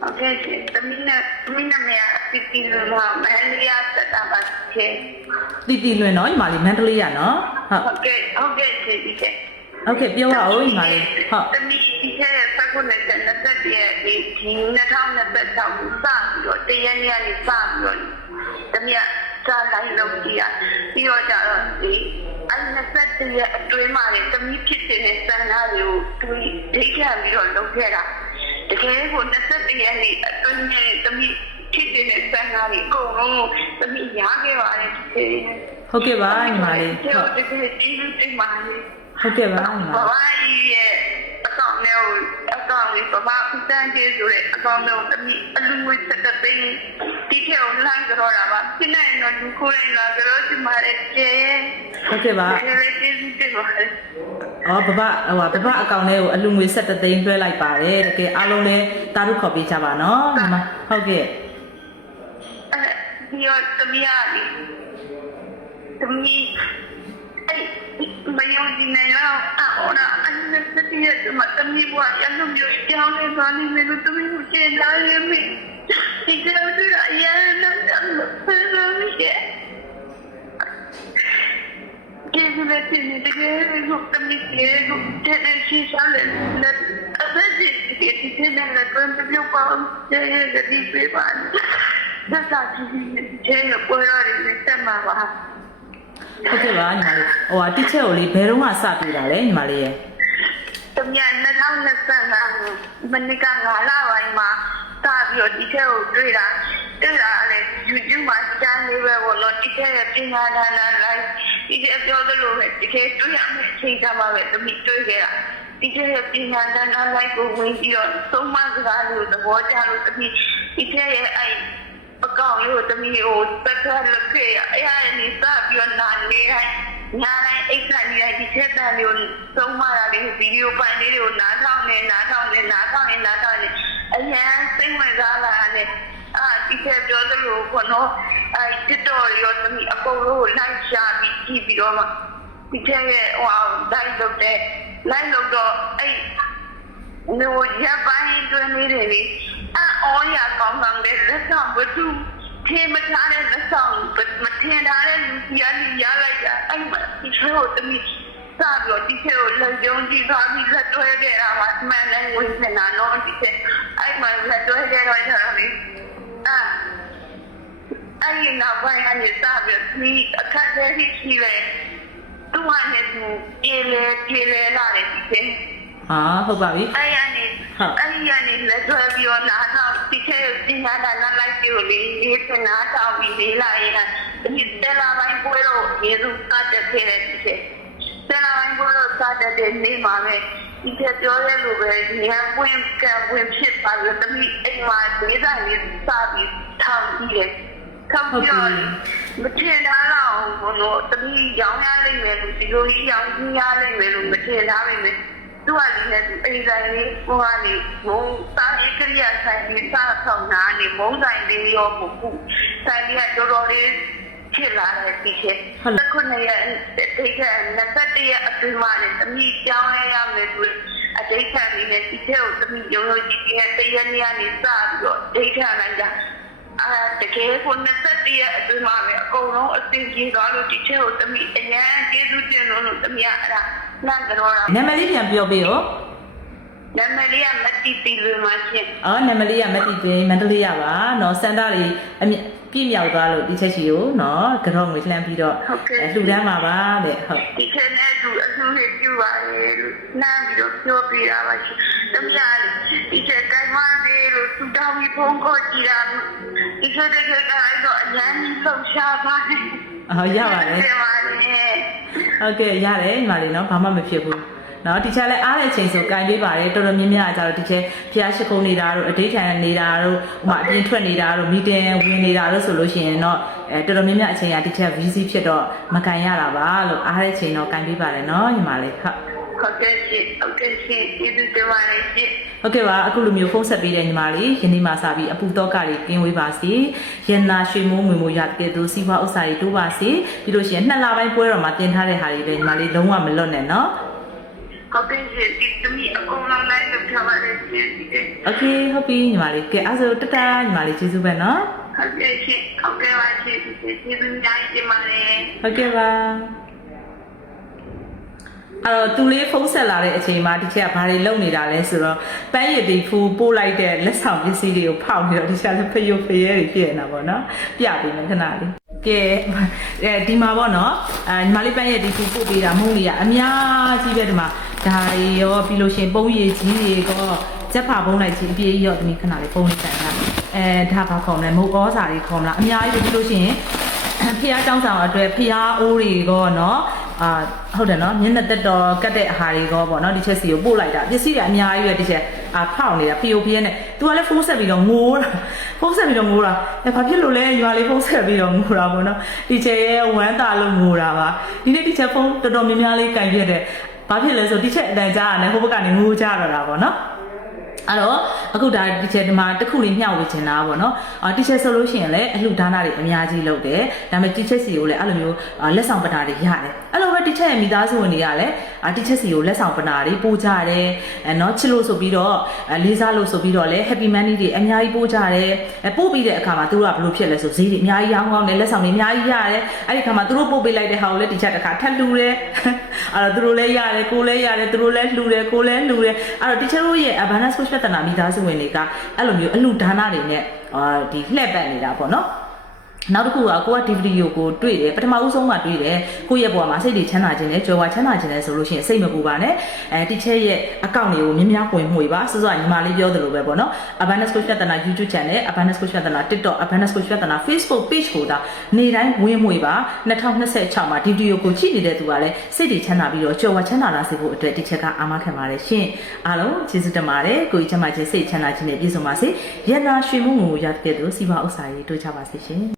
Okay, Tamina me titi luna Malia Satabache. တီတီလွင်နော်ညီမလေးမန္တလေးရနော်ဟုတ် Okay, titi. ဟုတ်ကဲ့ပြောပါဦးညီမလေးဟုတ် Tami titi sakuna nasatiye di nathauna bethaw sa biyo tayan ni ani sa biyo. Tamiya sa lai lok jiya. Biyo ja ro di ai nasatiye atwai ma le tami phit tin ne sana liu tui deikhya biyo lok khe da. တကယ်ကို20ရက်နေ့အတွင်းနဲ့တမိဖြစ်တဲ့ဆန္ဒတွေအကုန်လုံးတမိရခဲ့ပါတယ်ဒီ ဟုတ်ကဲ့ပါညီမလေးဟုတ် တကယ်ဒီလိုတိတ်ပါလေ ဟုတ်ကဲ့ပါညီမ ဘာ လေး ကြီးရဲ့အကောင့်နဲ့အကောင့်လေးဘာမှစမ်းကြည့်ဆိုတဲ့အကောင့်နဲ့တမိအလူငွေစက်တဲ့ပိန်းဒီထဲကိုလှမ်းကြတော့တာပါဖြစ်နေတော့လူခိုးနေလာကြတော့ဒီမှာတဲ့ကျဲ ဟုတ်ကဲ့ပါ ဒီလိုတိတ်တိတ်ပါလေ အော်ဘဘအကောင့်လေးကိုအလူငွေ7သိန်းလွှဲလိုက်ပါတယ်တကယ်အားလုံးလည်းတာရုခေါ်ပေးကြပါနော်ညီမဟုတ်ကဲ့ ဒီတော့တမီးရလေတမီးအဲ့မယုံကြည်နိုင်တော့အော်ဒါအဲ့ဒါစတိရတမီးဘွားရလို့မျိုးကြောင်းနေသွားနေတယ်လို့တမီးကိုကျေလာရမင်းဒီကြောင့်ရရနာလို့ဖယ်လို့ရဲ့ကျေးဇူးတင်နေတကယ်ကိုတမီးရဲ့ကိုတဲ့ရှိစားလေအဲ့ဒါဒီဒီနေ့လည်းကွန်ပျူတာပေါ့ကျေးဇူးတင်ပေးပါဒါသာကြီးကျေးပွဲရည်နဲ့တက်မှာပါ ဟုတ်ကဲ့ပါညီမလေးတိချက်ကိုလေးဘယ်တော့မှစပြတာလဲညီမလေးရဲ့ တမန်2025မနေ့က9လပိုင်းမှာစပြီးတော့ဒီထဲကိုတွေ့တာလည်း YouTube မှာစမ်းနေပဲပေါ့နော်ဒီထဲရဲ့ပညာဒါနလိုက်ဒီထဲပြောသလိုပဲဒီထဲတွေ့ရမယ့်အချိန်ကမှပဲတမိတွေ့ခဲ့တာဒီထဲရဲ့ပညာဒါနလိုက်ကိုဝင်ပြီးတော့သုံးမစကားလို့သဘောကျလို့တမိဒီထဲရဲ့အဲ့အကောင့်လို့တမီးကိုတက်ထွက်လုပ်ခဲ့ရအဲ့ဒါနေစပြီးတော့နာနေတိုင်းညာတိုင်းအိတ်ဆက်နေတိုင်းဒီချက်တန်မျိုးသုံးမတာလေးဗီဒီယိုပိုင်လေးတွေကိုနားထောင်နေအရင်စိတ်ဝင်စားလာတယ်ဒီချက်ပြောသလိုပေါ့နော်တစ်တော်ရောတမီးအကုန်လုံးကိုလိုက်ရှာပြီးကြည့်ပြီးတော့မှဒီချက်ရဲ့လိုက်လုပ်တော့အဲ့မျိုးရပိုင်းတွင်နေတယ်လေအော်ရကောင်းတယ်လက်ဆောင်ဝတ္ထုထေမထားတဲ့လက်ဆောင်မထင်ထားတဲ့လူကြီးကနေရလိုက်တာအဲ့မှာဒီလိုတမီးစပြီးတော့ဒီထဲကိုလက်ကျုံကြည့်သွားပြီးလက်တွဲခဲ့တာမှအမှန်တမ်းဝင်နေတာနော်ဒီထဲအဲ့မှာလက်တွဲခဲ့တော့ကျတော့လေအဲ့ဒီနောက်ပိုင်းကနေစပြီးတော့ဒီအခက်အခဲရှိလေသူကလည်းသူပြေလေလာတယ်ဒီထဲဟုတ်ပါပြီအဲ့ရနေလက်တွဲပြီးတော့နားထောင်ဒီထဲပညာဒါနလိုက်ပြီးလို့လေးစနာထောင်ပြီးလေးလာရင်ဒီတက်လာပိုင်းပွဲတော့ယေရှုစတဲ့ခဲ့တဲ့ဒီထဲတက်လာပိုင်းပွဲတော့စတဲ့နေမှာပဲဒီထဲပြောရဲလို့ပဲဉာဏ်ပွင့်ကံပွင့်ဖြစ်ပါလို့တမိအိမ်မှာဒေသလေးစပြီးထောင်ပြီးတယ်ခံပြောမထင်တာတော့ဘုံတို့တမိရောင်းရလိမ့်မယ်လို့ဒီလိုကြီးရောင်းရလိမ့်မယ်လို့မထင်တာပဲသူကလည်းအိမ်ဆိုင်လေးဟိုကနေမုံစားရေးကရိယာဆိုင်လေးစားဆောင်တာနေမုံဆိုင်လေးရောမဟုတ်ဆိုင်လေးကတော်တော်လေးဖြစ်လာတယ်ဒီချက်ခုနှစ်ရက်တိတ်က21ရက်အတွင်းမှာလည်းတမိကြောင်းလဲရမယ်ဆိုအတိတ်ခံပြီးနဲ့ဒီချက်ကိုတမိရုံရုံကြီးရဲ့တရက်နေ့ကနေစပြီးတော့ဒိတ်ခံလိုက်တာတကယ်ကို21ရက်အတွင်းမှာပဲအကုန်လုံးအသိကြီးသွားလို့ဒီချက်ကိုတမိအញ្ញံကျေးဇူးတင်လို့တမိအဲ့ဒါနာမည်ပြန်ပြောပေးရောနာမည်လေးကမတိတီလွင်မှာရှင်နာမည်လေးကမတိတီမန္တလေးရပါနော်စန္ဒတွေပြည့်မြောက်သွားလို့ဒီချက်ရှိကိုနော်ကြောငွေလှမ်းပြီးတော့လှူဒန်းပါပါတဲ့ဟုတ်ဒီချက်နဲ့သူအဆူလေးပြပါလေလို့နားပြီးတော့ပြောပြတာပါရှင်တမယာဒီချက်တိုင်းမသေးလို့သူတောင်းပြီးဖုန်းခေါ်ကြည့်တာဒီချက်တကယ်တိုင်းတော့အញ្ញမ်းလှုပ်ရှားပါတယ်ရပါတယ်ဟုတ်ကဲ့ရတယ်ညီမလေးနော်ဘာမှမဖြစ်ဘူးနော်ဒီချက်လဲအားတဲ့အချိန်ဆိုကင်ပေးပါတယ်တော်တော်များများကြတော့ဒီချက်ဖျားရှိခုံနေတာတို့အတိတ်ခံနေတာတို့အပြင်ထွက်နေတာတို့မီတင်ဝင်နေတာတို့ဆိုလို့ရှိရင်တော့တော်တော်များများအချိန်ကဒီချက် VC ဖြစ်တော့မကန်ရတာပါလို့အားတဲ့အချိန်တော့ကင်ပေးပါတယ်နော်ညီမလေးဟုတ်ကဲ့ရှင်ဒီလိုပါလေရှင် ဟုတ်ကဲ့ပါအခုလိုမျိုးဖုန်းဆက်ပေးတဲ့ညီမလေးယနေ့မှစပြီးအပူတော့ကတွေကင်းဝေးပါစေရန်နာရွှေမိုးငွေမိုးရတဲ့သူစီးပွားဥစ္စာတွေတိုးပါစေပြီးလို့ရှိရင်2လပိုင်းပွဲတော်မှာတင်ထားတဲ့ဟာတွေလည်းညီမလေးလုံးဝမလွတ်နဲ့နော် ဟုတ်ကဲ့ရှင်ဒီတမီအကုန်လုံးလိုက်လို့ပြောပါလေရှင်ဒီတဲ့ โอเคဟုတ်ပြီညီမလေးကဲအဲ့ဆိုတတညီမလေးကျေးဇူးပဲနော် ဟုတ်ကဲ့ရှင်ဟုတ်ကဲ့ပါရှင်ဒီကျေးဇူးများကြီးပါလေ ဟုတ်ကဲ့ပါအဲ့တော့သူလေးဖုန်းဆက်လာတဲ့အချိန်မှာဒီချက်ကဘာတွေလုပ်နေတာလဲဆိုတော့ပန်းရည်တီဖူးပို့လိုက်တဲ့လက်ဆောင်ပစ္စည်းတွေကိုဖောက်နေတော့ဒီချက်လည်းဖယိုဖရဲတွေဖြစ်နေတာပေါ့နော်ပြပေးမယ်ခဏလေးကဲဒီမှာပေါ့နော်ညီမလေးပန်းရည်တီဖူးပို့ပေးတာမုန်းလေးကအများကြီးပဲဒီမှာဒါတွေရောပြီးလို့ရှင်ပုံရည်ကြီးတွေကစက်ဖာပုံးလိုက်ကြီးအပြေးရောဒီခဏလေးပုံးလေးတိုင်တာဒါဘာခေါ်မလဲမုတ်ဩစာတွေခေါ်မလားအများကြီးပြီးလို့ရှင်ဖះတောင်းဆောင်အတွက်ဖះအိုးတွေကောနော်ဟုတ်တယ်နော်မျက်နှာတက်တော်ကတ်တဲ့အာဟာတွေကောပေါ့နော်ဒီချက်စီကိုပို့လိုက်တာပစ္စည်းတွေအများကြီးပဲဒီချက်ဖောက်နေတာဖီယိုဖီးနဲ့ तू ကလည်းဖုန်းဆက်ပြီးတော့ငိုးတာဖုန်းဆက်ပြီးတော့ငိုးတာဘာဖြစ်လို့လဲညီမလေးဖုန်းဆက်ပြီးတော့ငိုးတာပေါ့နော်ဒီချက်ရဲ့ဝမ်းသာလို့ငိုးတာပါဒီနေ့ဒီချက်ဖုန်းတော်တော်များများလေးကင်ပြတဲ့ဘာဖြစ်လဲဆိုဒီချက်အတန်ကြားရတယ်ဟိုဘက်ကနေငိုးကြတော့တာပေါ့နော်အဲ့တော့အခုဒါဒီချက်ဒီမှာတစ်ခုလေးမျှဝေချင်တာပေါ့နော်တီချက်ဆိုလို့ရှိရင်လည်းအလှဒါနတွေအများကြီးလုပ်တယ်ဒါပေမဲ့တီချက်စီကိုလည်းအဲ့လိုမျိုးလက်ဆောင်ပနာတွေရတယ်အဲ့လိုပဲတီချက်ရဲ့မိသားစုဝင်တွေကလည်းတီချက်စီကိုလက်ဆောင်ပနာတွေပို့ကြတယ်နော်ချစ်လို့ဆိုပြီးတော့လေးစားလို့ဆိုပြီးတော့လည်း happy money တွေအများကြီးပို့ကြတယ်ပို့ပြီးတဲ့အခါမှာသူတို့ကဘယ်လိုဖြစ်လဲဆိုဈေးတွေအများကြီးရောင်းကောင်းတယ်လက်ဆောင်တွေအများကြီးရတယ်အဲ့ဒီခါမှာသူတို့ပို့ပေးလိုက်တဲ့ဟာကိုလည်းတီချက်တစ်ခါထပ်လှူတယ်အဲ့တော့သူတို့လည်းရတယ်ကိုလည်းရတယ်သူတို့လည်းလှူတယ်ကိုလည်းလှူတယ်အဲ့တော့တီချက်တို့ရဲ့ abundance social တနာမိသားစုဝင်တွေကအဲ့လိုမျိုးအလှဒါနတွေနဲ့ဒီလှည့်ပတ်နေတာပေါ့နော်နောက်တစ်ခုကကိုကဒီဗီဒီယိုကိုတွေ့တယ်ပထမဦးဆုံးမှတွေ့တယ်ကိုယ့်ရဲ့ဘဝမှာစိတ်တွေချမ်းသာခြင်းနဲ့ကြွယ်ဝချမ်းသာခြင်းနဲ့ဆိုလို့ရှိရင်စိတ်မပူပါနဲ့တီချက်ရဲ့အကောင့်တွေကိုမြင်များဝင်မှွေပါစောစောညီမလေးပြောသလိုပဲပေါ့နော် Abundance Coach တနာ YouTube channel Abundance Coach တနာ TikTok Abundance Coach တနာ Facebook page ကိုဒါနေ့တိုင်းဝင်မှွေပါ2026မှာဒီဗီဒီယိုကိုကြည့်နေတဲ့သူကလည်းစိတ်တွေချမ်းသာပြီးတော့ကြွယ်ဝချမ်းသာလာစေဖို့အတွက်တီချက်ကအာမခံပါတယ်ရှင်အားလုံးကျေးဇူးတင်ပါတယ်ကိုကြီးချမ်းသာခြင်းစိတ်ချမ်းသာခြင်းနဲ့ပြည့်စုံပါစေရနာရွှေမှုကိုရတဲ့သူစီမဥစ္စာရေးတို့ချပါစေရှင်